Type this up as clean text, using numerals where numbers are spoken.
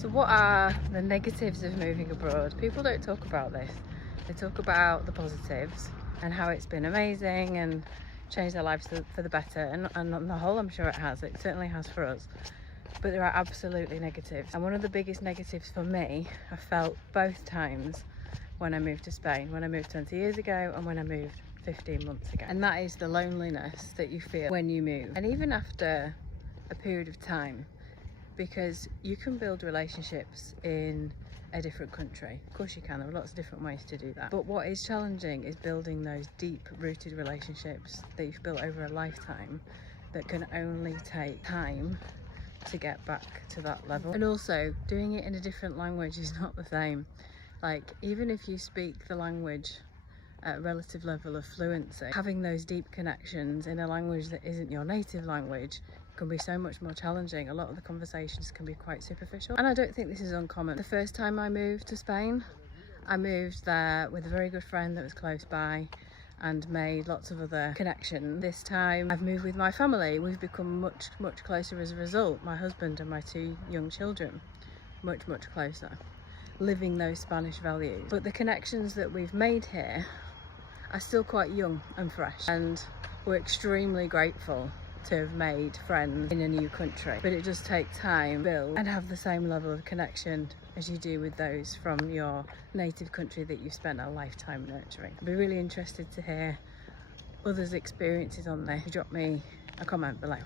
So what are the negatives of moving abroad? People don't talk about this. They talk about the positives and how it's been amazing and changed their lives for the better, and on the whole I'm sure it has. It certainly has for us. But there are absolutely negatives, and one of the biggest negatives for me I felt both times when I moved to Spain, when I moved 20 years ago and when I moved 15 months ago, and that is the loneliness that you feel when you move, and even after a period of time, because you can build relationships in a different country. Of course you can, there are lots of different ways to do that, but what is challenging is building those deep rooted relationships that you've built over a lifetime that can only take time to get back to that level. And also doing it in a different language is not the same. Like, even if you speak the language at a relative level of fluency, having those deep connections in a language that isn't your native language can be so much more challenging. A lot of the conversations can be quite superficial, and I don't think this is uncommon. The first time I moved to Spain, I moved there with a very good friend that was close by and made lots of other connections. This time I've moved with my family. We've become much closer as a result. My husband and my 2 young children, much closer, living those Spanish values. But the connections that we've made here are still quite young and fresh, and we're extremely grateful to have made friends in a new country. But it does take time to build and have the same level of connection as you do with those from your native country that you've spent a lifetime nurturing. I'd be really interested to hear others' experiences on this. Drop me a comment below.